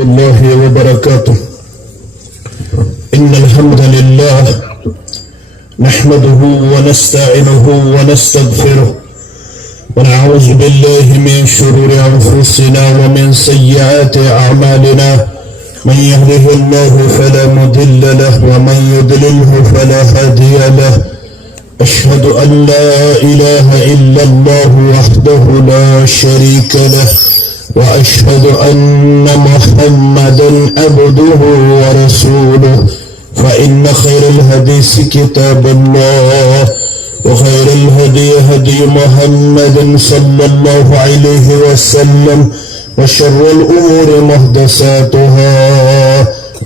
الله وبركاته. إن الحمد لله نحمده ونستعينه ونستغفره ونعوذ بالله من شرور أنفسنا ومن سيئات أعمالنا. من يهده الله فلا مضل له ومن يضلله فلا هادي له. أشهد أن لا إله إلا الله وحده لا شريك له وأشهد أن محمدا عبده ورسوله. فإن خير الحديث كتاب الله وخير الهدي هدي محمد صلى الله عليه وسلم وشر الأمور محدثاتها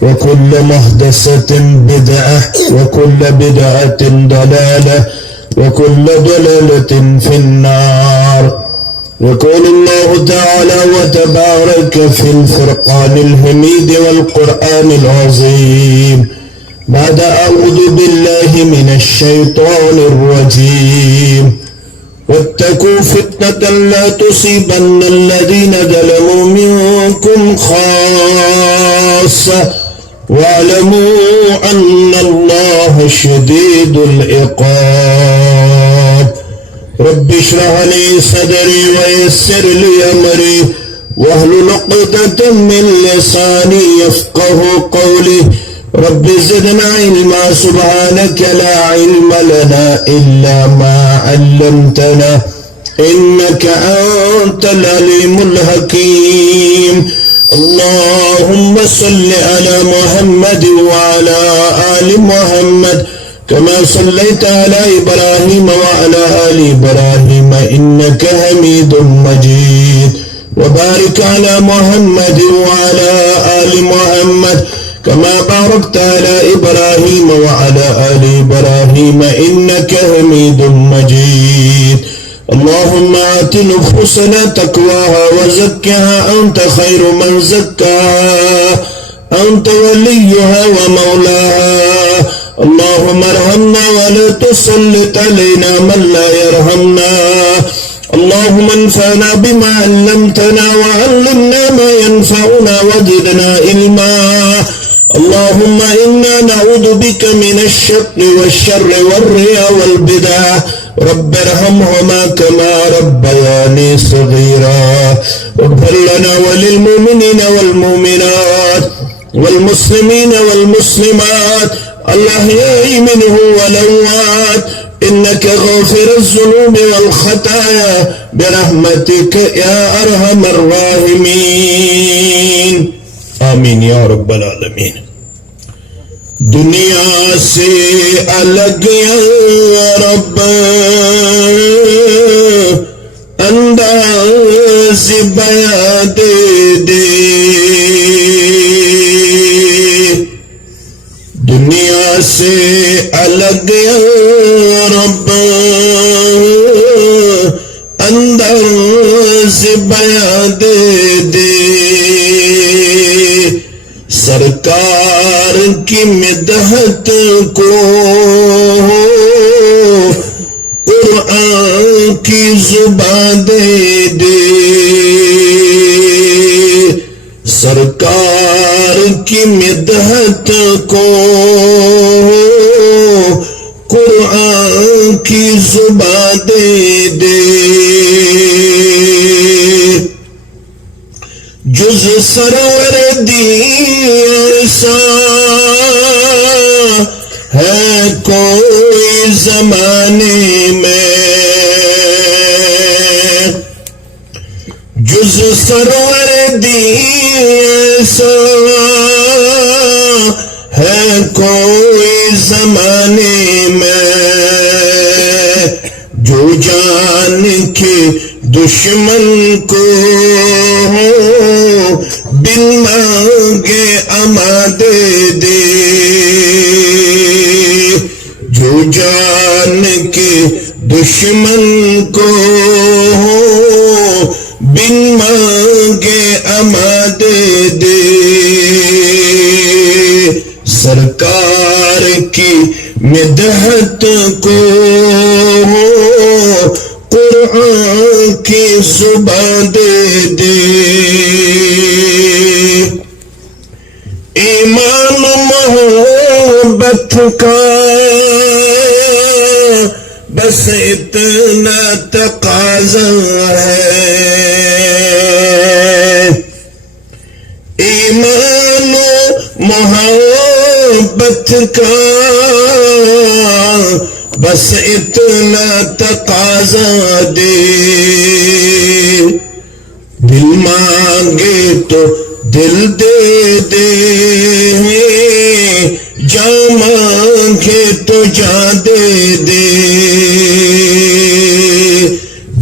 وكل محدثة بدعة وكل بدعة ضلالة وكل ضلالة في النار. يقول الله تعالى وتبارك في الفرقان الحميد والقرآن العظيم بعد أعوذ بالله من الشيطان الرجيم. واتقوا فتنة لا تصيبن الذين ظلموا منكم خاصة واعلموا أن الله شديد العقاب. رب اشرح لي صدري ويسر لي أمري واحلل عقدة من لساني يفقه قولي. رب زدنا علما سبحانك لا علم لنا إلا ما علمتنا إنك أنت العليم الحكيم. اللهم صل على محمد وعلى آل محمد كما صليت على إبراهيم وعلى آل إبراهيم إنك حميد مجيد. وبارك على محمد وعلى آل محمد كما باركت على إبراهيم وعلى آل إبراهيم إنك حميد مجيد. اللهم آت نفوسنا تقواها وزكها أنت خير من زكاها أنت وليها ومولاها. اللهم ارحمنا ولا تسلط علينا من لا يرحمنا. اللهم انفعنا بما علمتنا وعلمنا ما ينفعنا وزدنا علما. اللهم إنا نعوذ بك من الشر والشر والرياء والبدع. رب ارحمهما كما ربياني صغيرا. واغفر لنا وللمؤمنين والمؤمنات والمسلمين والمسلمات الأحياء منهم والأموات إنك غافر الذنوب والخطايا برحمتك يا أرحم الراحمين. آمین یا رب العالمین. دنیا سے الگ یا رب انداز بیاں دے دے. دنیا سے الگ یا رب انداز بیاں دے دے. سرکار کی مدحت کو قرآن کی زبان دے دے. سرکار کی مدحت کو قرآن کی زبان دے دے. جز سرور دی ایسا ہے کوئی زمانے میں. جز سرور دی ایسا ہے کوئی زمانے میں. جو جان کے دشمن کو بن مانگے اما دے دے. جو جان کے دشمن کو بن مانگے اما دے دے. سرکار کی مدحت کو قرآن کی زبان دے دے. محبت کا بس اتنا تقاضا ہے، ایمان و محبت کا بس اتنا تقاضا دے، دل مانگے تو دل دے دے، جان مانگے تو جان دے دے،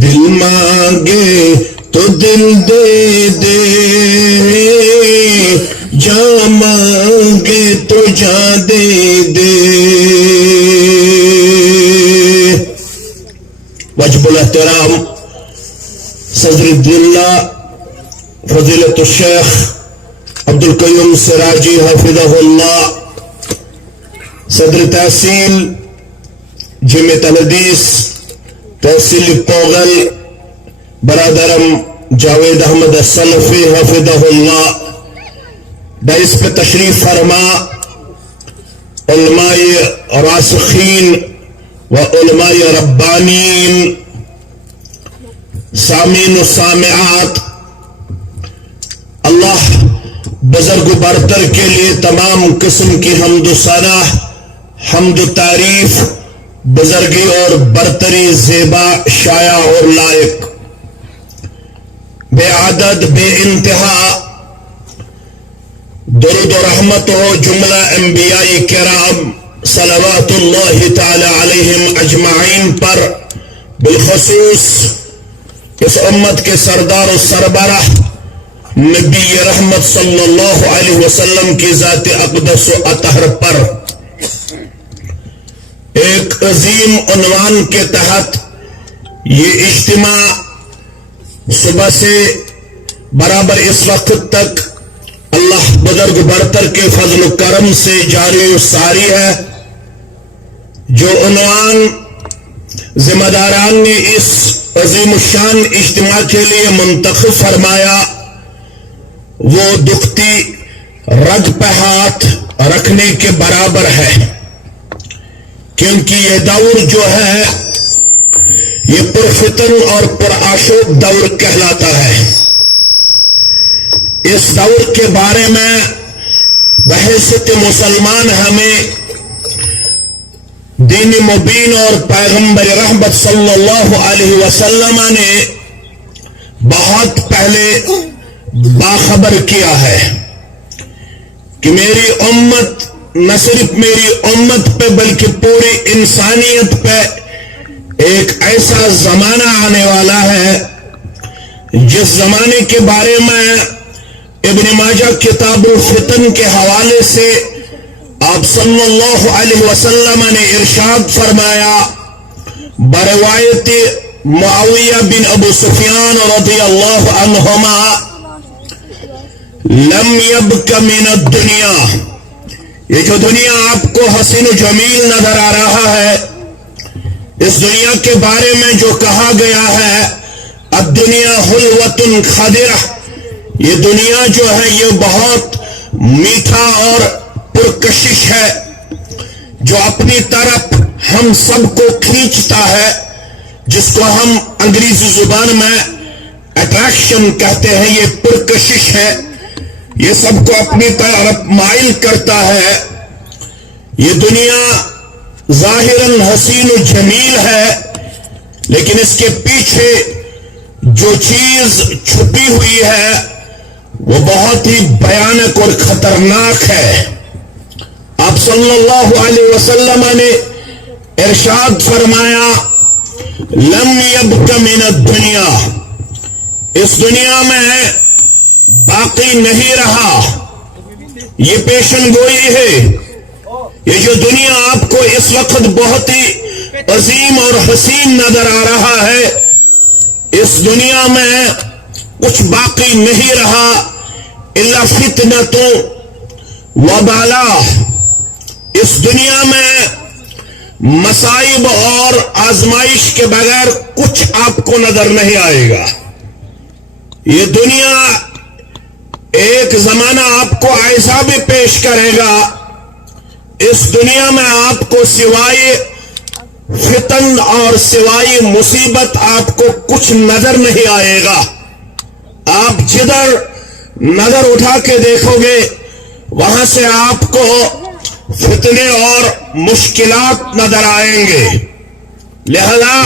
دل مانگے تو دل دے دے، جان مانگے تو جان دے دے۔ واجب الاحترام صدر الدلہ فضیلت الشیخ عبدالقیوم سراجی حفظہ اللہ، صدر تحصیل جامعۃ الحدیث تحصیل پوغل برادرم جاوید احمد السلفی حفظہ اللہ، ڈائس پہ تشریف فرما علماء راسخین و علماء ربانین، سامعین و سامعات، اللہ بزرگ و برتر کے لیے تمام قسم کی حمد و ثنا، حمد و تعریف، بزرگی اور برتری زیبا شایع اور لائق، بے عدد بے انتہا درود و رحمت ہو جملہ انبیاء کرام صلوات اللہ تعالی علیہم اجمعین پر، بالخصوص اس امت کے سردار و سربراہ نبی رحمت صلی اللہ علیہ وسلم کی ذات اقدس و اطہر پر۔ ایک عظیم عنوان کے تحت یہ اجتماع صبح سے برابر اس وقت تک اللہ بزرگ برتر کے فضل و کرم سے جاری و ساری ہے۔ جو عنوان ذمہ داران نے اس عظیم الشان اجتماع کے لیے منتخب فرمایا وہ دکھتی رگ پہ ہاتھ رکھنے کے برابر ہے، کیونکہ یہ دور جو ہے یہ پرفتن اور پرآشوب دور کہلاتا ہے۔ اس دور کے بارے میں بحیثیت مسلمان ہمیں دین مبین اور پیغمبر رحمت صلی اللہ علیہ وسلم نے بہت پہلے باخبر کیا ہے کہ میری امت، نہ صرف میری امت پہ بلکہ پوری انسانیت پہ ایک ایسا زمانہ آنے والا ہے جس زمانے کے بارے میں ابن ماجہ کتاب الفتن کے حوالے سے آپ صلی اللہ علیہ وسلم نے ارشاد فرمایا بروایت معاویہ بن ابو سفیان رضی اللہ عنہما، لم یبک من الدنیا، یہ جو دنیا آپ کو حسین و جمیل نظر آ رہا ہے، اس دنیا کے بارے میں جو کہا گیا ہے الدنیا حلوۃ خضرہ، یہ دنیا جو ہے یہ بہت میٹھا اور پرکشش ہے، جو اپنی طرف ہم سب کو کھینچتا ہے، جس کو ہم انگریزی زبان میں اٹریکشن کہتے ہیں، یہ پرکشش ہے، یہ سب کو اپنی طرف مائل کرتا ہے۔ یہ دنیا ظاہراً حسین و جمیل ہے، لیکن اس کے پیچھے جو چیز چھپی ہوئی ہے وہ بہت ہی بھیانک اور خطرناک ہے۔ آپ صلی اللہ علیہ وسلم نے ارشاد فرمایا لم یبک من الدنیا، اس دنیا میں باقی نہیں رہا، یہ پیشن گوئی ہے۔ یہ جو دنیا آپ کو اس وقت بہت ہی عظیم اور حسین نظر آ رہا ہے، اس دنیا میں کچھ باقی نہیں رہا الا فتنۃ وبلا، اس دنیا میں مصائب اور آزمائش کے بغیر کچھ آپ کو نظر نہیں آئے گا۔ یہ دنیا ایک زمانہ آپ کو ایسا بھی پیش کرے گا اس دنیا میں آپ کو سوائے فتن اور سوائے مصیبت آپ کو کچھ نظر نہیں آئے گا. آپ جدھر نظر اٹھا کے دیکھو گے وہاں سے آپ کو فتنے اور مشکلات نظر آئیں گے. لہذا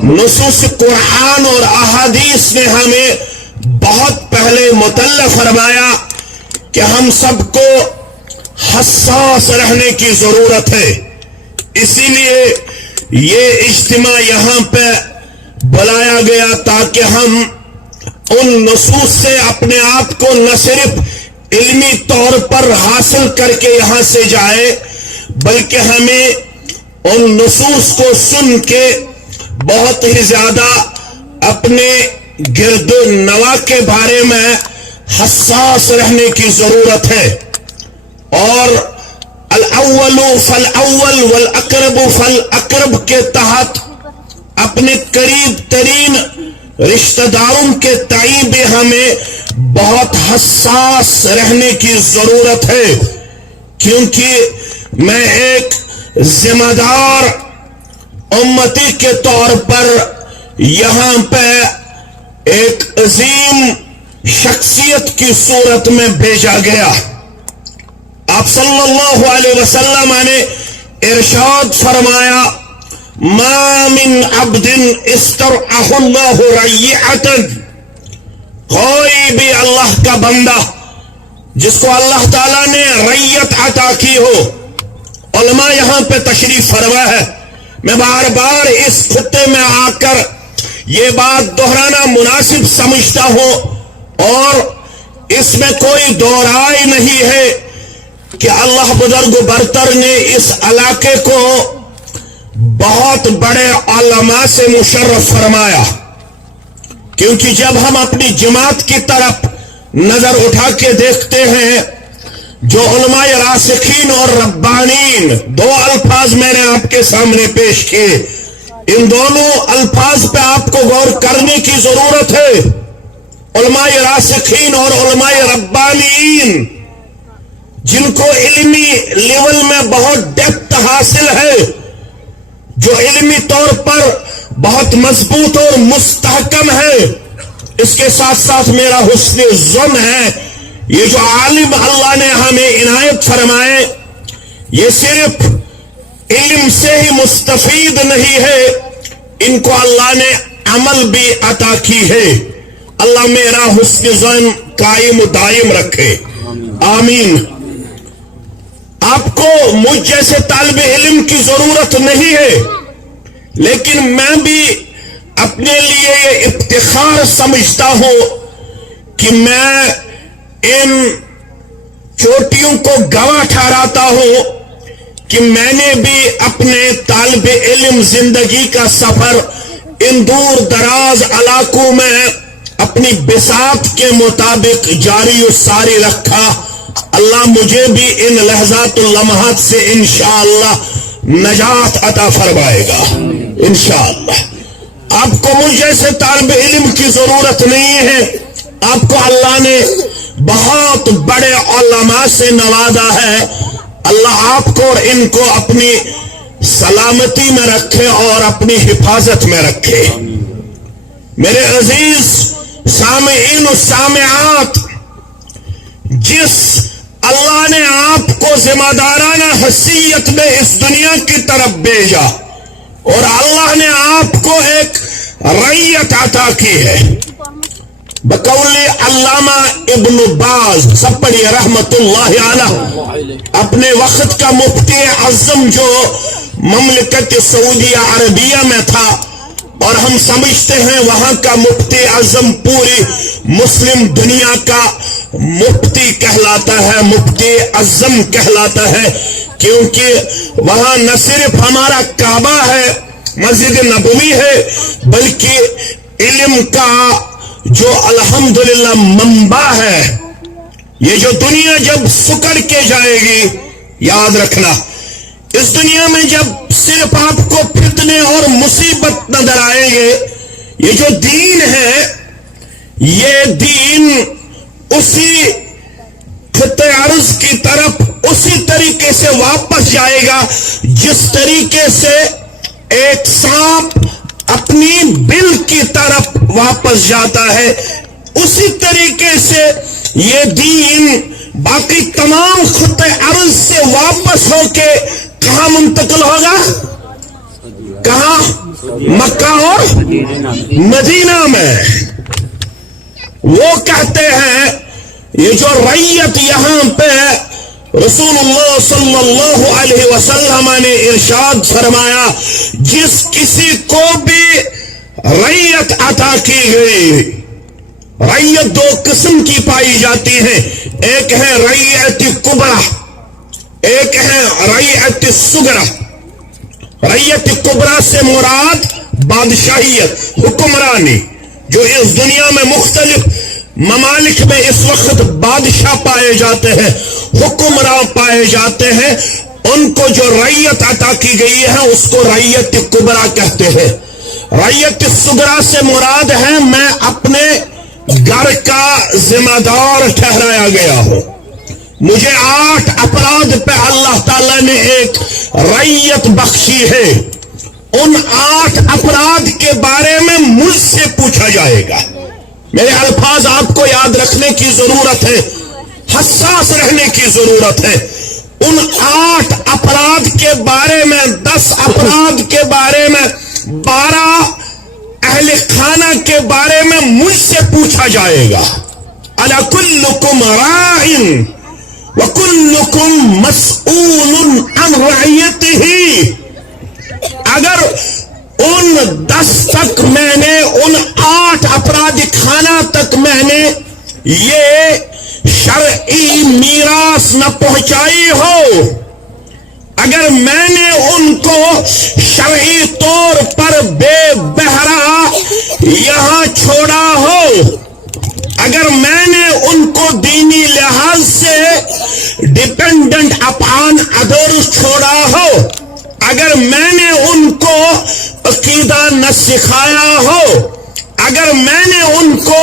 نصوص قرآن اور احادیث نے ہمیں بہت پہلے مطلع فرمایا کہ ہم سب کو حساس رہنے کی ضرورت ہے. اسی لیے یہ اجتماع یہاں پہ بلایا گیا تاکہ ہم ان نصوص سے اپنے آپ کو نہ صرف علمی طور پر حاصل کر کے یہاں سے جائے بلکہ ہمیں ان نصوص کو سن کے بہت ہی زیادہ اپنے گرد و نواح کے بارے میں حساس رہنے کی ضرورت ہے. اور الاول فالاول والاقرب فالاقرب کے تحت اپنے قریب ترین رشتہ داروں کے تئیں بھی ہمیں بہت حساس رہنے کی ضرورت ہے، کیونکہ میں ایک ذمہ دار امتی کے طور پر یہاں پہ ایک عظیم شخصیت کی صورت میں بھیجا گیا. آپ صلی اللہ علیہ وسلم نے ارشاد فرمایا ما من عبد استرعہ اللہ رعیۃ، کوئی بھی اللہ کا بندہ جس کو اللہ تعالیٰ نے رعیت عطا کی ہو. علماء یہاں پہ تشریف فرما ہے. میں بار بار اس خطے میں آ کر یہ بات دہرانا مناسب سمجھتا ہوں اور اس میں کوئی دو رائے نہیں ہے کہ اللہ بزرگ برتر نے اس علاقے کو بہت بڑے علماء سے مشرف فرمایا. کیونکہ جب ہم اپنی جماعت کی طرف نظر اٹھا کے دیکھتے ہیں جو علماء راسخین اور ربانین، دو الفاظ میں نے آپ کے سامنے پیش کیے، ان دونوں الفاظ پہ آپ کو غور کرنے کی ضرورت ہے. علماء راسخین اور علماء ربانین جن کو علمی لیول میں بہت ڈیپتھ حاصل ہے، جو علمی طور پر بہت مضبوط اور مستحکم ہے. اس کے ساتھ ساتھ میرا حسن ظن ہے یہ جو عالم اللہ نے ہمیں عنایت فرمائے یہ صرف علم سے ہی مستفید نہیں ہے، ان کو اللہ نے عمل بھی عطا کی ہے. اللہ میرا حسن ظن قائم و دائم رکھے، آمین. آپ کو مجھ جیسے طالب علم کی ضرورت نہیں ہے، لیکن میں بھی اپنے لیے یہ افتخار سمجھتا ہوں کہ میں ان چوٹیوں کو گواہ ٹھہراتا ہوں کہ میں نے بھی اپنے طالب علم زندگی کا سفر ان دور دراز علاقوں میں اپنی بساط کے مطابق جاری و ساری رکھا. اللہ مجھے بھی ان لحظات و لمحات سے انشاءاللہ نجات عطا فرمائے گا انشاءاللہ. آپ کو مجھ جیسے طالب علم کی ضرورت نہیں ہے، آپ کو اللہ نے بہت بڑے علماء سے نوازا ہے. اللہ آپ کو اور ان کو اپنی سلامتی میں رکھے اور اپنی حفاظت میں رکھے. میرے عزیز سامعین و سامعات، جس اللہ نے آپ کو ذمہ دارانہ حیثیت میں اس دنیا کی طرف بھیجا اور اللہ نے آپ کو ایک رعیت عطا کی ہے، بقول علامہ ابن باز سب پڑھیے رحمت اللہ علیہ، اپنے وقت کا مفتی اعظم جو مملکت سعودیہ عربیہ میں تھا، اور ہم سمجھتے ہیں وہاں کا مفتی اعظم پوری مسلم دنیا کا مفتی کہلاتا ہے، مفتی اعظم کہلاتا ہے، کیونکہ وہاں نہ صرف ہمارا کعبہ ہے، مسجد نبوی ہے، بلکہ علم کا جو الحمدللہ منبع ہے. یہ جو دنیا جب سکڑ کے جائے گی، یاد رکھنا اس دنیا میں جب صرف آپ کو فتنے اور مصیبت نظر آئیں گے، یہ جو دین ہے یہ دین اسی خطے عرض کی طرف اسی طریقے طریقے سے واپس جائے گا جس طریقے سے ایک سانپ اپنی بل کی طرف واپس جاتا ہے، اسی طریقے سے یہ دین باقی تمام خطے ارض سے واپس ہو کے کہاں منتقل ہوگا؟ کہاں؟ مکہ اور مدینہ میں۔ وہ کہتے ہیں یہ جو ریت یہاں پہ رسول اللہ صلی اللہ علیہ وسلم نے ارشاد فرمایا، جس کسی کو بھی ریت عطا کی گئی، ریت دو قسم کی پائی جاتی ہے، ایک ہے ریت کبرا، ایک ہے ریت صغرا۔ ریت کبرا سے مراد بادشاہیت، حکمرانی، جو اس دنیا میں مختلف ممالک میں اس وقت بادشاہ پائے جاتے ہیں، حکمراں پائے جاتے ہیں، ان کو جو ریت عطا کی گئی ہے اس کو ریت کبرا کہتے ہیں۔ ریت صغرا سے مراد ہے میں اپنے گھر کا ذمہ دار ٹھہرایا گیا ہوں، مجھے 8 افراد پہ اللہ تعالیٰ نے ایک ریت بخشی ہے، ان 8 افراد کے بارے میں مجھ سے پوچھا جائے گا۔ میرے الفاظ آپ کو یاد رکھنے کی ضرورت ہے، حساس رہنے کی ضرورت ہے۔ ان 8 افراد کے بارے میں، 10 افراد کے بارے میں، 12 اہل خانہ کے بارے میں مجھ سے پوچھا جائے گا۔ اَلَا كُلُّكُمْ رَاعٍ وَكُلُّكُمْ مَسْئُولٌ عَنْ رَعِيَّتِهِ۔ اگر ان 10 تک میں نے، ان 8 افراد خانہ تک میں نے یہ شرعی میراث نہ پہنچائی ہو، اگر میں نے ان کو شرعی طور پر بے بہرا یہاں چھوڑا ہو، اگر میں نے ان کو دینی لحاظ سے ڈیپینڈنٹ اپان ادرس چھوڑا ہو، اگر میں نے ان کو عقیدہ نہ سکھایا ہو، اگر میں نے ان کو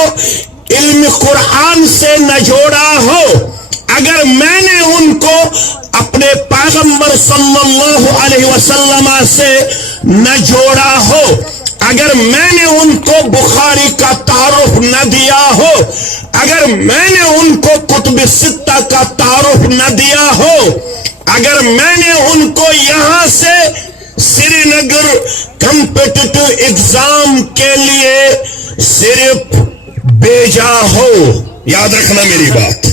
علم قرآن سے نہ جوڑا ہو، اگر میں نے ان کو اپنے پیغمبر صلی اللہ علیہ وسلم سے نہ جوڑا ہو، اگر میں نے ان کو بخاری کا تعارف نہ دیا ہو، اگر میں نے ان کو کتب ستہ کا تعارف نہ دیا ہو، اگر میں نے ان کو یہاں سے سری نگر کمپیٹیٹو ایگزام کے لیے صرف بھیجا ہو، یاد رکھنا میری بات،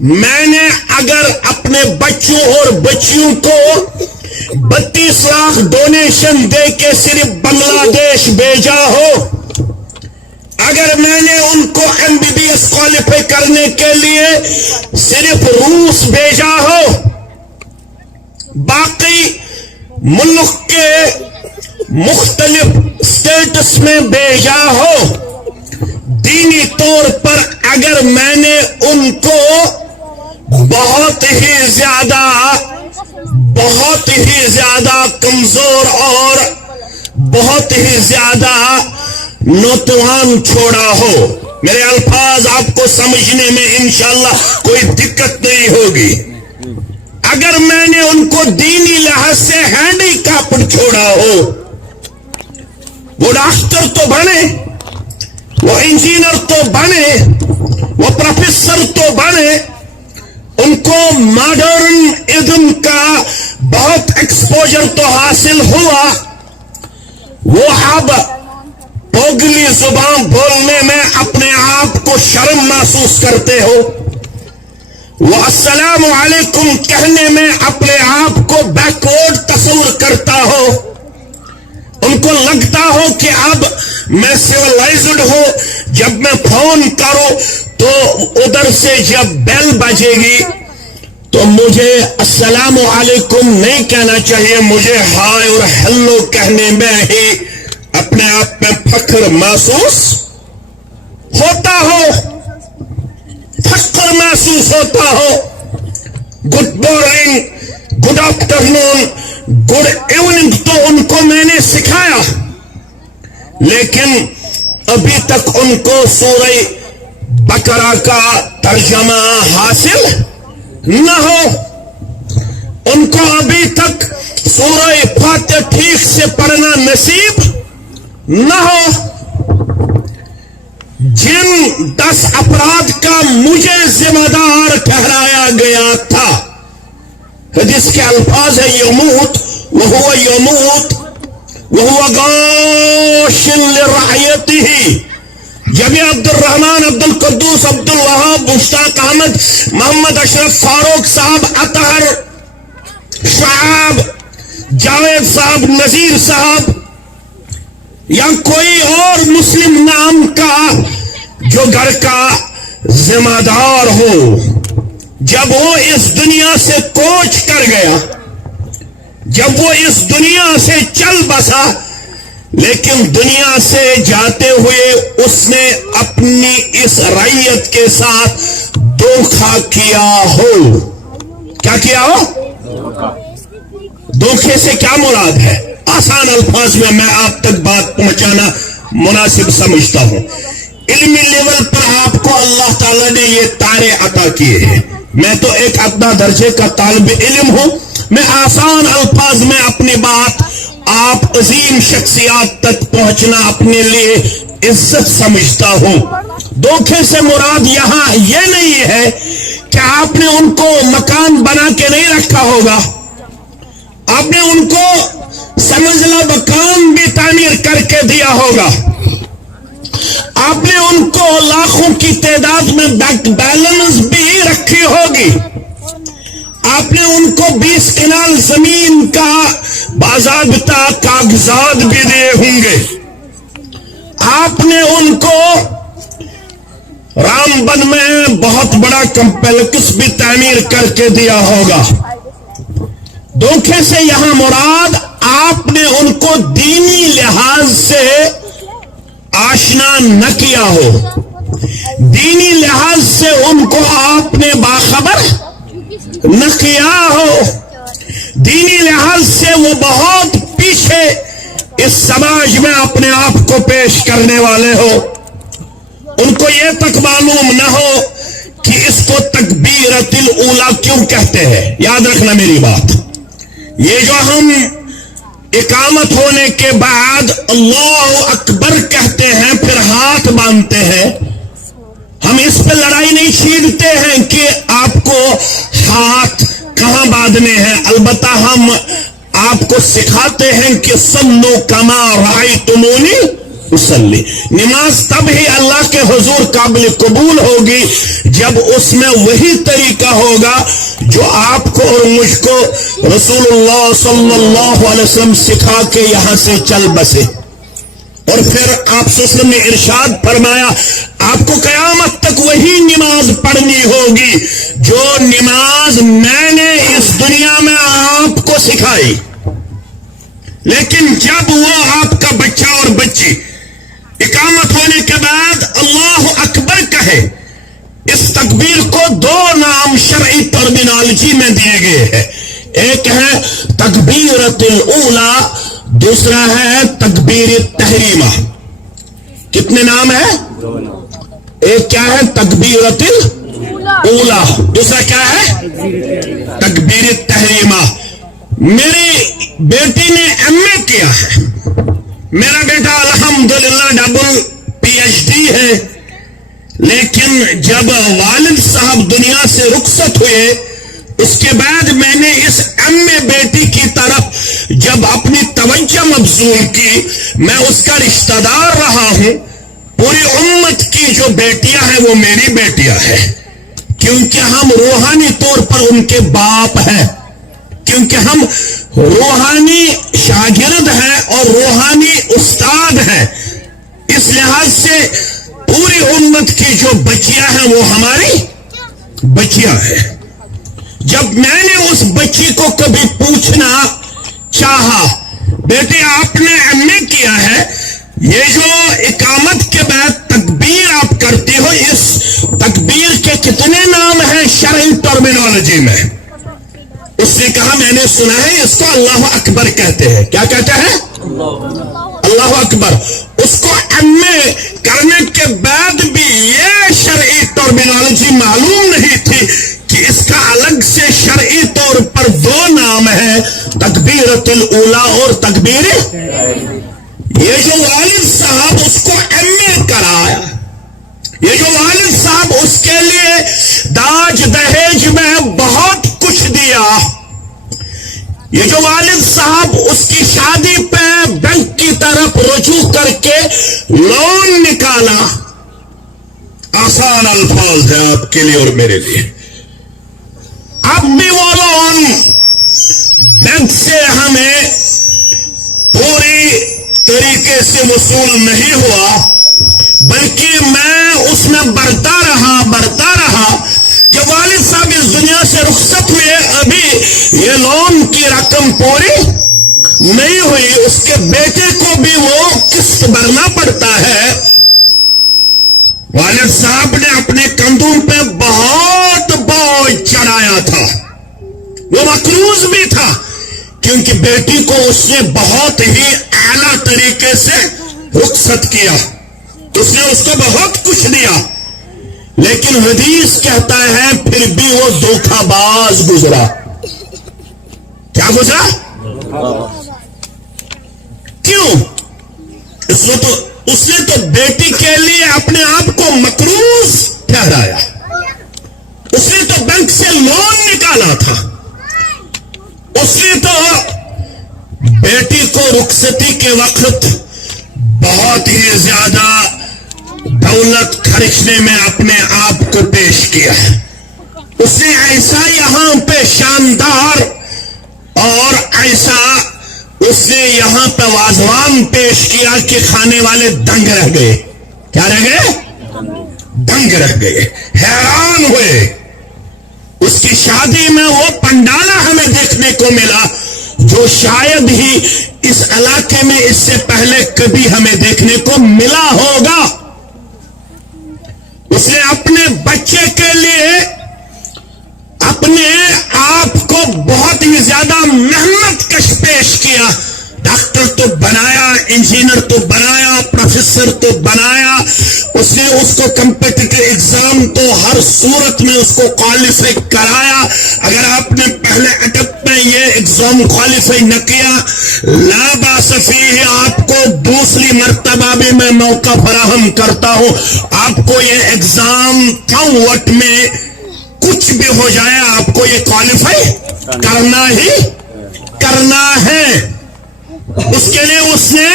میں نے اگر اپنے بچوں اور بچیوں کو 32 لاکھ ڈونیشن دے کے صرف بنگلہ دیش بھیجا ہو، اگر میں نے ان کو MBBS کوالیفائی کرنے کے لیے صرف روس بھیجا ہو، باقی ملک کے مختلف اسٹیٹس میں بھیجا ہو، دینی طور پر اگر میں نے ان کو بہت ہی زیادہ کمزور اور بہت ہی زیادہ نوجوان چھوڑا ہو، میرے الفاظ آپ کو سمجھنے میں انشاءاللہ کوئی دقت نہیں ہوگی، اگر میں نے ان کو دینی لحاظ سے ہینڈی کیپڈ چھوڑا ہو، وہ ڈاکٹر تو بنے، وہ انجینئر تو بنے، وہ پروفیسر تو بنے، ان کو ماڈرن ازم کا بہت ایکسپوجر تو حاصل ہوا، وہ اب پوگلی زبان بولنے میں اپنے آپ کو شرم محسوس کرتے ہو، وہ السلام علیکم کہنے میں اپنے آپ کو بیکورڈ تصور کرتا ہو، ان کو لگتا ہو کہ اب میں سیولائزڈ ہوں، جب میں فون کروں تو ادھر سے جب بیل بجے گی تو مجھے السلام علیکم نہیں کہنا چاہیے، مجھے ہائے اور ہیلو کہنے میں ہی اپنے آپ میں فخر محسوس ہوتا ہو، فخر محسوس ہوتا ہو۔ Good morning, good afternoon, good evening تو ان کو میں نے سکھایا، لیکن ابھی تک ان کو سورہ بقرہ کا ترجمہ حاصل نہ ہو۔ ان کو ابھی تک سورہ فاتحہ ٹھیک سے پڑھنا نصیب نہ ہو۔ جن 10 افراد کا مجھے ذمہ دار ٹھہرایا گیا تھا، حدیث کے الفاظ ہے یموت وہو یموت وہو غاش لرعیتہ، جمیع عبد الرحمن، عبد القدوس، عبد الوہاب، مشتاق احمد، محمد اشرف، فاروق صاحب، اطہر، شعاب، جاوید صاحب، نذیر صاحب یا کوئی اور مسلم نام کا جو گھر کا ذمہ دار ہو، جب وہ اس دنیا سے کوچ کر گیا، جب وہ اس دنیا سے چل بسا، لیکن دنیا سے جاتے ہوئے اس نے اپنی اس رعیت کے ساتھ دھوکہ کیا ہو۔ کیا کیا ہو؟ دھوکے سے کیا مراد ہے؟ آسان الفاظ میں آپ تک بات پہنچانا مناسب سمجھتا ہوں۔ علمی لیول پر آپ کو اللہ تعالیٰ نے یہ تارے عطا کیے ہیں۔ میں تو ایک ادنا درجے کا طالب علم ہوں، میں آسان الفاظ میں اپنی بات آپ عظیم شخصیات تک پہنچنا اپنے لیے عزت سمجھتا ہوں۔ دھوکے سے مراد یہاں یہ نہیں ہے کہ آپ نے ان کو مکان بنا کے نہیں رکھا ہوگا، آپ نے ان کو سمجھ لو مکان بھی تعمیر کر کے دیا ہوگا، آپ نے ان کو لاکھوں کی تعداد میں بینک بیلنس بھی رکھی ہوگی، آپ نے ان کو 20 کنال زمین کا باضابطہ کاغذات بھی دیے ہوں گے، آپ نے ان کو رام بن میں بہت بڑا کمپلیکس بھی تعمیر کر کے دیا ہوگا۔ دھوکے سے یہاں مراد آپ نے ان کو دینی لحاظ سے آشنا نہ کیا ہو، دینی لحاظ سے ان کو آپ نے باخبر نہ کیا ہو، دینی لحاظ سے وہ بہت پیچھے اس سماج میں اپنے آپ کو پیش کرنے والے ہو، ان کو یہ تک معلوم نہ ہو کہ اس کو تکبیرۃ الاولیٰ کیوں کہتے ہیں۔ یاد رکھنا میری بات، یہ جو ہم اقامت ہونے کے بعد اللہ اکبر کہتے ہیں پھر ہاتھ باندھتے ہیں، ہم اس پہ لڑائی نہیں چھیڑتے ہیں کہ آپ کو ہاتھ کہاں باندھنے ہیں، البتہ ہم آپ کو سکھاتے ہیں کہ صلو کما رأیتمونی اصلی۔ نماز تب ہی اللہ کے حضور قابل قبول ہوگی جب اس میں وہی طریقہ ہوگا جو آپ کو اور مجھ کو رسول اللہ صلی اللہ علیہ وسلم سکھا کے یہاں سے چل بسے۔ اور پھر آپ صلی اللہ علیہ وسلم نے ارشاد فرمایا آپ کو قیامت تک وہی نماز پڑھنی ہوگی جو نماز میں نے اس دنیا میں آپ کو سکھائی۔ لیکن جب وہ آپ کا بچہ اور بچی اقامت ہونے کے بعد اللہ اکبر کہے، اس تکبیر کو 2 نام شرعی ٹرمینالوجی میں دیے گئے ہیں، ایک ہے تکبیرۃ الاولیٰ، دوسرا ہے تکبیر تحریمہ۔ کتنے نام ہیں؟ ایک کیا ہے؟ تکبیرۃ الاولیٰ، دوسرا کیا ہے؟ تکبیر تحریمہ۔ میری بیٹی نے MA کیا ہے، میرا بیٹا الحمدللہ ڈبل PhD ہے، لیکن جب والد صاحب دنیا سے رخصت ہوئے اس کے بعد میں نے اس MA بیٹی کی طرف جب اپنی توجہ مبذول کی، میں اس کا رشتہ دار رہا ہوں، پوری امت کی جو بیٹیاں ہیں وہ میری بیٹیاں ہیں، کیونکہ ہم روحانی طور پر ان کے باپ ہیں، کیونکہ ہم روحانی شاگرد ہیں اور روحانی استاد ہیں، اس لحاظ سے پوری امت کی جو بچیاں ہیں وہ ہماری بچیاں ہیں۔ جب میں نے اس بچی کو کبھی پوچھنا چاہا بیٹے آپ نے MA کیا ہے، یہ جو اقامت کے بعد تکبیر آپ کرتے ہو اس تکبیر کے کتنے نام ہیں شرعی ٹرمینالوجی میں؟ اس نے کہا میں نے سنا ہے اس کو اللہ اکبر کہتے ہیں۔ کیا کہتے ہیں؟ اللہ اکبر۔ اس کو MA کرنے کے بعد بھی یہ شرعی ٹرمینالوجی معلوم نہیں تھی کہ اس کا الگ سے شرعی طور پر پر دو نام ہیں، تکبیرۃ الاولیٰ اور تکبیر۔ یہ جو والد صاحب اس کو MA کرایا، یہ جو والد صاحب اس کے لیے داج دہیج میں بہت کچھ دیا، یہ جو والد صاحب اس کی شادی پہ بینک کی طرف رجوع کر کے لون نکالا، آسان الفاظ ہے آپ کے لیے اور میرے لیے، اب بھی وہ لون بینک سے ہمیں پوری طریقے سے وصول نہیں ہوا، بلکہ میں اس میں بڑھتا رہا۔ جب والد صاحب اس دنیا سے رخصت ہوئے، ابھی یہ لون کی رقم پوری نہیں ہوئی، اس کے بیٹے کو بھی وہ قسط بھرنا پڑتا ہے۔ والد صاحب نے اپنے کندھوں پہ بہت بوجھ چڑھایا تھا، وہ مقروض بھی تھا، کیونکہ بیٹی کو اس نے بہت ہی اعلیٰ طریقے سے رخصت کیا، اس نے اس کو بہت کچھ دیا، لیکن حدیث کہتا ہے پھر بھی وہ دھوکہ باز گزرا۔ کیا گزرا؟ کیوں؟ اس نے تو بیٹی کے لیے اپنے آپ کو مقروض ٹھہرایا، اس نے تو بینک سے لون نکالا تھا، اس نے تو بیٹی کو رخصتی کے وقت بہت ہی زیادہ دولت خرچنے میں اپنے آپ کو پیش کیا، اس نے ایسا یہاں پہ شاندار اور ایسا اس نے یہاں پہ واضوان پیش کیا کہ کھانے والے دنگ رہ گئے۔ کیا رہ گئے؟ دنگ رہ گئے، حیران ہوئے۔ اس کی شادی میں وہ پنڈالا ہمیں دیکھنے کو ملا جو شاید ہی اس علاقے میں اس سے پہلے کبھی ہمیں دیکھنے کو ملا ہوگا۔ اس نے اپنے بچے کے لیے اپنے آپ کو بہت ہی زیادہ محنت کش پیش کیا، ڈاکٹر تو بنایا، انجینئر تو بنایا، پروفیسر تو بنایا، اس نے اس کو کمپیٹیٹو ایگزام تو ہر صورت میں اس کو کوالیفائی کرایا۔ اگر آپ نے پہلے اٹیمپٹ میں یہ ایگزام کوالیفائی نہ کیا، لا باس فیہ، آپ کو دوسری مرتبہ بھی میں موقع فراہم کرتا ہوں، آپ کو یہ ایگزام تھوٹ میں کچھ بھی ہو جائے آپ کو یہ کوالیفائی کرنا ہی کرنا ہے۔ اس کے لیے اس نے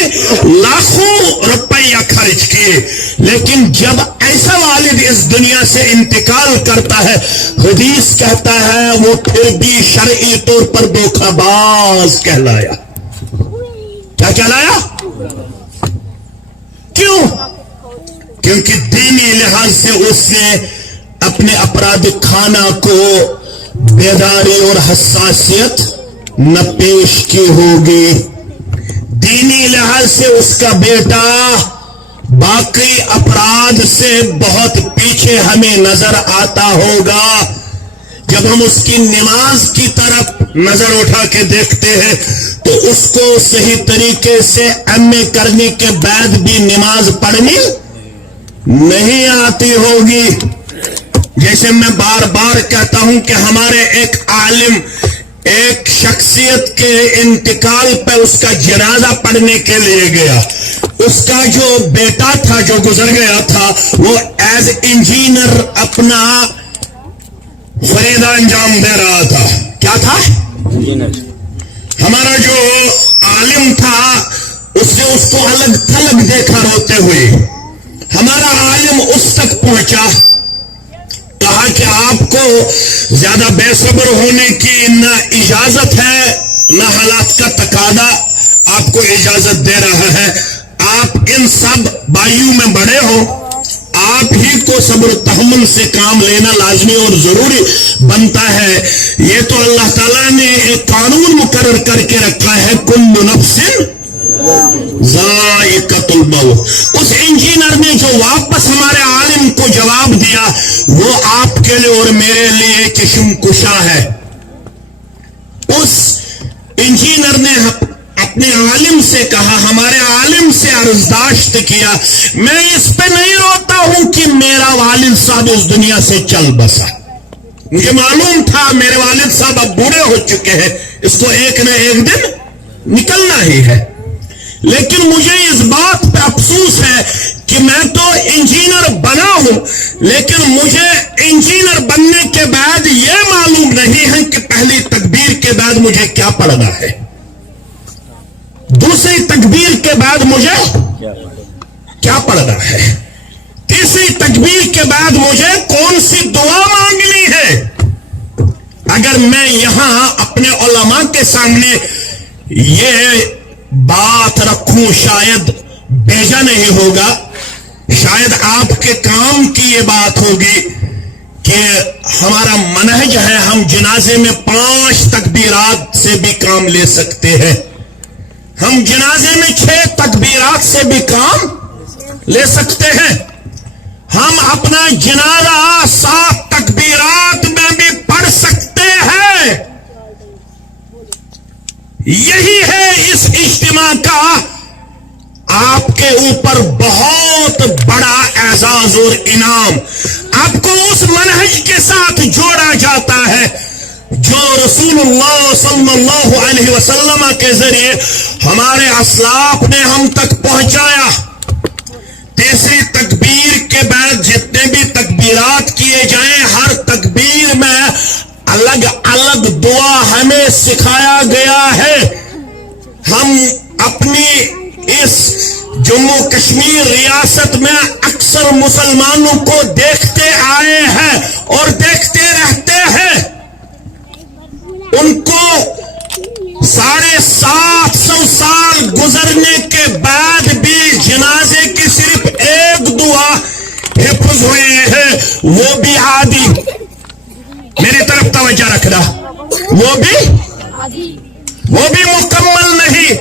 لاکھوں روپیہ خرچ کیے، لیکن جب ایسا والد اس دنیا سے انتقال کرتا ہے، حدیث کہتا ہے وہ پھر بھی شرعی طور پر دھوکہ باز کہلایا۔ کیا کہلایا؟ کیوں؟ کیونکہ دینی لحاظ سے اس نے اپنے اپرادک خانہ کو بیداری اور حساسیت نہ پیش کی ہوگی، دینی لحاظ سے اس کا بیٹا باقی افراد سے بہت پیچھے ہمیں نظر آتا ہوگا۔ جب ہم اس کی نماز کی طرف نظر اٹھا کے دیکھتے ہیں تو اس کو صحیح طریقے سے MA کرنے کے بعد بھی نماز پڑھنی نہیں آتی ہوگی۔ جیسے میں بار بار کہتا ہوں کہ ہمارے ایک عالم ایک شخصیت کے انتقال پہ اس کا جنازہ پڑھنے کے لیے گیا، اس کا جو بیٹا تھا جو گزر گیا تھا وہ ایز انجینئر اپنا فریضہ انجام دے رہا تھا۔ کیا تھا؟ ہمارا جو عالم تھا اس نے اس کو الگ تھلگ دیکھا روتے ہوئے، ہمارا عالم اس تک پہنچا، کہا کہ آپ کو زیادہ بے صبر ہونے کی نہ اجازت ہے نہ حالات کا تقاضا آپ کو اجازت دے رہا ہے، آپ ان سب بھائیوں میں بڑے ہو، آپ ہی کو صبر و تحمل سے کام لینا لازمی اور ضروری بنتا ہے۔ یہ تو اللہ تعالیٰ نے ایک قانون مقرر کر کے رکھا ہے، کل نفس ذائقۃ الموت۔ اس انجینئر نے جو واپس ہمارے عالم کو جواب دیا وہ آپ کے لیے اور میرے لیے چشم کشا ہے۔ اس انجینئر نے اپنے عالم سے کہا، ہمارے عالم سے عرضداشت کیا، میں اس پہ نہیں روتا ہوں کہ میرا والد صاحب اس دنیا سے چل بسا، مجھے معلوم تھا میرے والد صاحب اب بوڑھے ہو چکے ہیں، اس کو ایک نہ ایک دن نکلنا ہی ہے، لیکن مجھے اس بات پہ افسوس ہے کہ میں تو انجینئر بنا ہوں، لیکن مجھے انجینئر بننے کے بعد یہ معلوم نہیں ہے کہ پہلی تکبیر کے بعد مجھے کیا پڑھنا ہے، دوسری تکبیر کے بعد مجھے کیا پڑھنا ہے، تیسری تکبیر کے بعد مجھے کون سی دعا مانگنی ہے۔ اگر میں یہاں اپنے علماء کے سامنے یہ بات رکھوں شاید بھیجا نہیں ہوگا، شاید آپ کے کام کی یہ بات ہوگی کہ ہمارا منہج ہے ہم جنازے میں 5 تکبیرات سے بھی کام لے سکتے ہیں، ہم جنازے میں 6 تکبیرات سے بھی کام لے سکتے ہیں، ہم اپنا جنازہ 7 تکبیرات میں بھی پڑھ سکتے ہیں۔ یہی ہے اس اجتماع کا آپ کے اوپر بہت بڑا اعزاز اور انعام، آپ کو اس منہج کے ساتھ جوڑا جاتا ہے جو رسول اللہ صلی اللہ علیہ وسلم کے ذریعے ہمارے اسلاف نے ہم تک پہنچایا۔ تیسری تکبیر کے بعد جتنے بھی تکبیرات کیے جائیں، ہر تکبیر میں الگ الگ دعا ہمیں سکھایا گیا ہے۔ ہم اپنی اس جموں کشمیر ریاست میں اکثر مسلمانوں کو دیکھتے آئے ہیں اور دیکھتے رہتے ہیں، ان کو 750 سال گزرنے کے بعد بھی جنازے کی صرف ایک دعا حفظ ہوئی ہے، وہ بھی عادی، میری طرف توجہ رکھنا، وہ بھی مکمل نہیں۔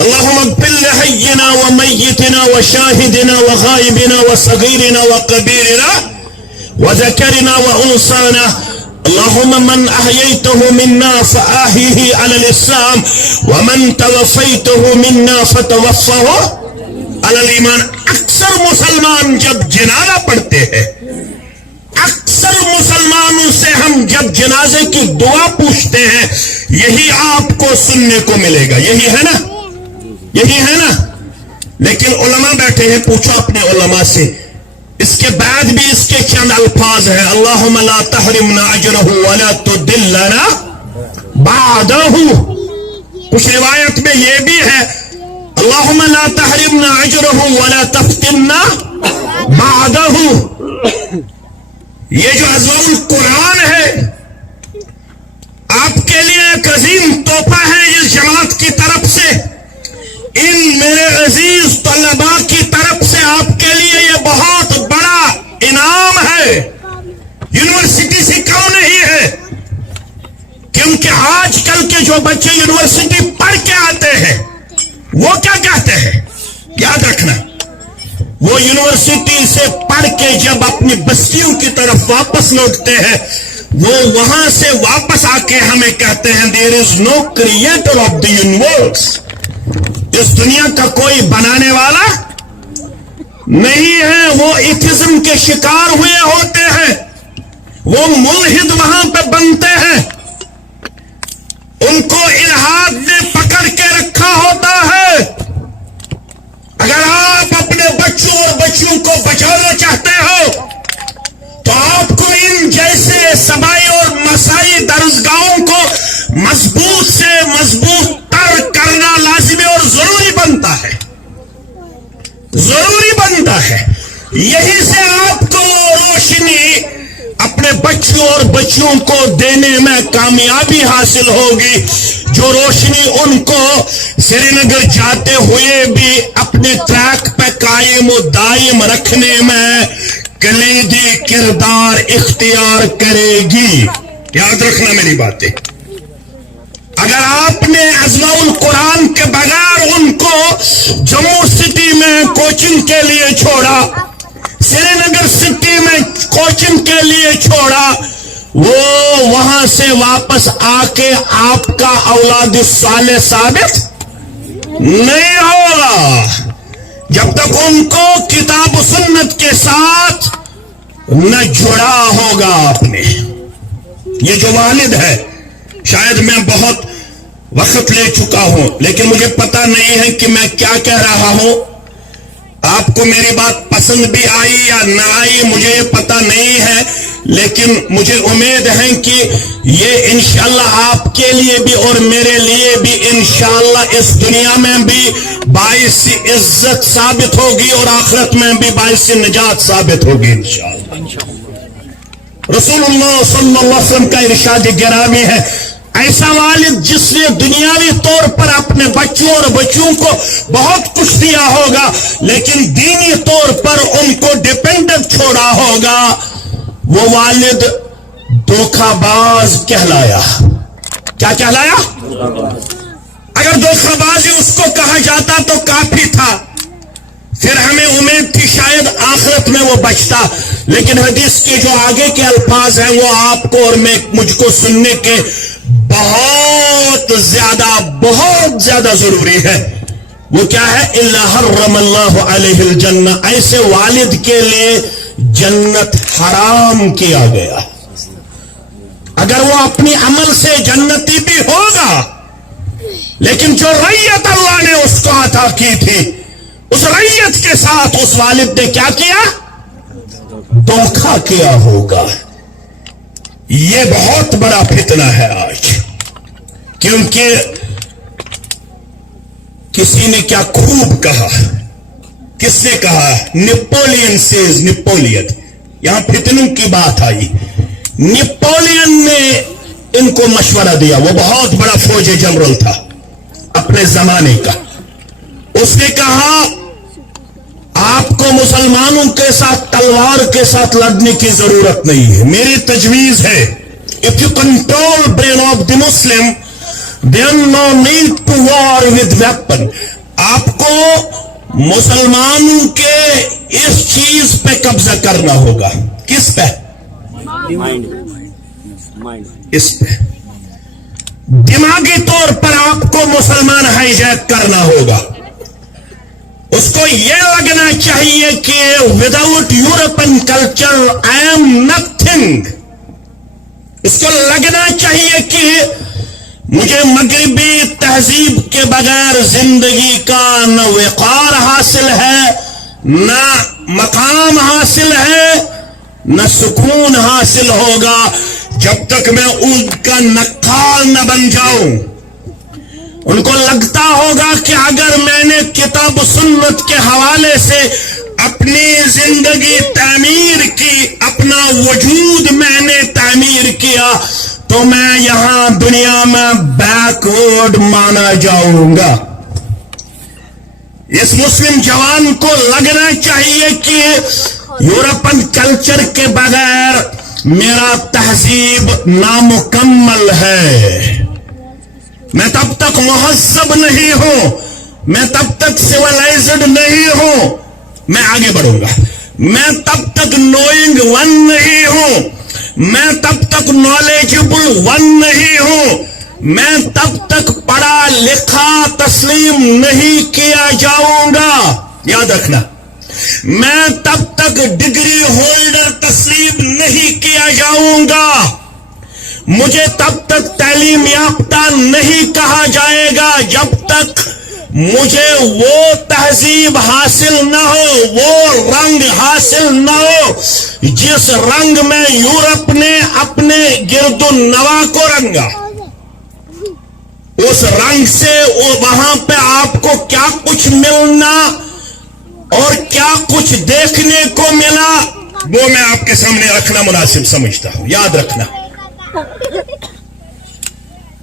اللہم اغفر لحینا ومیتنا وشاہدنا وغائبنا وصغیرنا وکبیرنا وذکرنا وانثانا اللهم من احييته منا فاحيه على الاسلام ومن توفيته منا فتوفه على الايمان۔ اکثر مسلمان جب جنازہ پڑھتے ہیں، اکثر مسلمانوں سے ہم جب جنازے کی دعا پوچھتے ہیں، یہی آپ کو سننے کو ملے گا، یہی ہے نا، یہی ہے نا۔ لیکن علماء بیٹھے ہیں، پوچھو اپنے علماء سے، اس کے بعد بھی اس کے چند الفاظ ہیں، اللہم لا تحرمنا اجرہ ولا تدلنا بعدہ۔ کچھ روایت میں یہ بھی ہے، اللہم لا تحرمنا اجرہ ولا تفتنا بعدہ۔ یہ جو اضواء القرآن ہے آپ کے لیے ایک عظیم تحفہ ہے اس جماعت کی طرف سے، ان میرے عزیز طلباء کی طرف سے آپ کے لیے یہ بہت بڑا انعام ہے۔ یونیورسٹی سے کم نہیں ہے، کیونکہ آج کل کے جو بچے یونیورسٹی پڑھ کے آتے ہیں وہ کیا کہتے ہیں، یاد رکھنا، وہ یونیورسٹی سے پڑھ کے جب اپنی بستیوں کی طرف واپس لوٹتے ہیں، وہ وہاں سے واپس آ کے ہمیں کہتے ہیں there is no creator of the universe، اس دنیا کا کوئی بنانے والا نہیں ہے۔ وہ ایتھزم کے شکار ہوئے ہوتے ہیں، وہ ملحد وہاں پہ بنتے ہیں، ان کو الحاد نے پکڑ کے رکھا ہوتا ہے۔ اگر آپ اپنے بچوں اور بچیوں کو بچانا چاہتے ہو تو آپ کو ان جیسے سبائی اور مسائی درسگاہوں کو مضبوط سے مضبوط تر کرنا لازمی اور ضروری بنتا ہے، ضروری بنتا ہے۔ یہی سے آپ کو روشنی اپنے بچوں اور بچیوں کو دینے میں کامیابی حاصل ہوگی، جو روشنی ان کو سری نگر جاتے ہوئے بھی اپنے ٹریک پہ قائم و دائم رکھنے میں کلیدی کردار اختیار کرے گی۔ یاد رکھنا میری باتیں۔ اگر آپ نے اضواء القرآن کے بغیر ان کو جموں سٹی میں کوچنگ کے لیے چھوڑا، سری نگر سٹی میں کوچنگ کے لیے چھوڑا، وہ وہاں سے واپس آ کے آپ کا اولاد صالح ثابت نہیں ہوگا۔ جب تک ان کو کتاب و سنت کے ساتھ نہ جڑا ہوگا آپ نے. یہ جو والد ہے، شاید میں بہت وقت لے چکا ہوں لیکن مجھے پتہ نہیں ہے کہ میں کیا کہہ رہا ہوں. آپ کو میری بات پسند بھی آئی یا نہ آئی مجھے یہ پتہ نہیں ہے، لیکن مجھے امید ہے کہ یہ انشاءاللہ آپ کے لیے بھی اور میرے لیے بھی انشاءاللہ اس دنیا میں بھی باعث عزت ثابت ہوگی اور آخرت میں بھی باعث نجات ثابت ہوگی انشاءاللہ. رسول اللہ صلی اللہ علیہ وسلم کا ارشاد گرامی ہے، ایسا والد جس نے دنیاوی طور پر اپنے بچوں اور بچوں کو بہت کچھ دیا ہوگا لیکن دینی طور پر ان کو ڈیپینڈنٹ چھوڑا ہوگا، وہ والد دھوکہ باز کہلایا. کیا کہلایا؟ اگر دھوکہ باز اس کو کہا جاتا تو کافی تھا، پھر ہمیں امید تھی شاید آخرت میں وہ بچتا. لیکن حدیث کے جو آگے کے الفاظ ہیں وہ آپ کو اور مجھ کو سننے کے بہت زیادہ ضروری ہے. وہ کیا ہے؟ الا حرم اللہ علیہ الجنہ، ایسے والد کے لیے جنت حرام کیا گیا. اگر وہ اپنی عمل سے جنتی بھی ہوگا لیکن جو ریت اللہ نے اس کو عطا کی تھی اس ریت کے ساتھ اس والد نے کیا کیا؟ دھوکہ کیا ہوگا. یہ بہت بڑا فتنہ ہے آج، کیونکہ کسی نے کیا خوب کہا، کس نے کہا؟ Napoleon says Napoleon. یہاں فتنوں کی بات آئی. نیپولین نے ان کو مشورہ دیا، وہ بہت بڑا فوج جنرل تھا اپنے زمانے کا. اس نے کہا آپ کو مسلمانوں کے ساتھ تلوار کے ساتھ لڑنے کی ضرورت نہیں ہے، میری تجویز ہے if you control brain of the Muslim then no need to war with weapon. آپ کو مسلمانوں کے اس چیز پہ قبضہ کرنا ہوگا. کس پہ؟ اس پہ دماغی طور پر آپ کو مسلمان ہائی جیک کرنا ہوگا. اس کو یہ لگنا چاہیے کہ without European culture I am nothing. اس کو لگنا چاہیے کہ مجھے مغربی تہذیب کے بغیر زندگی کا نہ وقار حاصل ہے، نہ مقام حاصل ہے، نہ سکون حاصل ہوگا جب تک میں ان کا نقال نہ بن جاؤں. ان کو لگتا ہوگا کہ اگر میں نے کتاب و سنت کے حوالے سے اپنی زندگی تعمیر کی، اپنا وجود میں نے تعمیر کیا تو میں یہاں دنیا میں بیکورڈ مانا جاؤں گا. اس مسلم جوان کو لگنا چاہیے کہ یورپین کلچر کے بغیر میرا تہذیب نامکمل ہے. میں تب تک مہذب نہیں ہوں، میں تب تک سیولائزڈ نہیں ہوں، میں آگے بڑھوں گا. میں تب تک نوئنگ ون نہیں ہوں، میں تب تک نالجبل ون نہیں ہوں، میں تب تک پڑھا لکھا تسلیم نہیں کیا جاؤں گا. یاد رکھنا، میں تب تک ڈگری ہولڈر تسلیم نہیں کیا جاؤں گا، مجھے تب تک تعلیم یافتہ نہیں کہا جائے گا جب تک مجھے وہ تہذیب حاصل نہ ہو، وہ رنگ حاصل نہ ہو جس رنگ میں یورپ نے اپنے گرد النواح کو رنگا. اس رنگ سے وہاں پہ آپ کو کیا کچھ ملنا اور کیا کچھ دیکھنے کو ملا وہ میں آپ کے سامنے رکھنا مناسب سمجھتا ہوں. یاد رکھنا،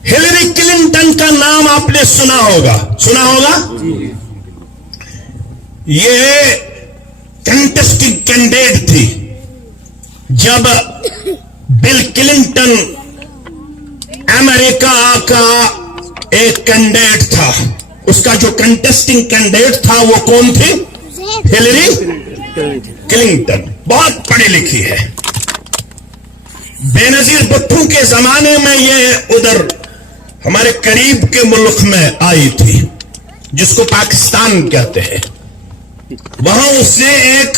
ہلری کلنٹن کا نام آپ نے سنا ہوگا. یہ کنٹیسٹنگ کینڈیڈیٹ تھی. جب بل کلنٹن امریکہ کا ایک کینڈیڈیٹ تھا، اس کا جو کنٹیسٹنگ کینڈیڈیٹ تھا وہ کون تھی؟ Hillary Clinton. بہت پڑھی لکھی ہے. بے نظیر بھٹو کے زمانے میں یہ ادھر ہمارے قریب کے ملک میں آئی تھی جس کو پاکستان کہتے ہیں. وہاں اس نے ایک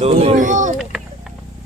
2।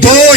2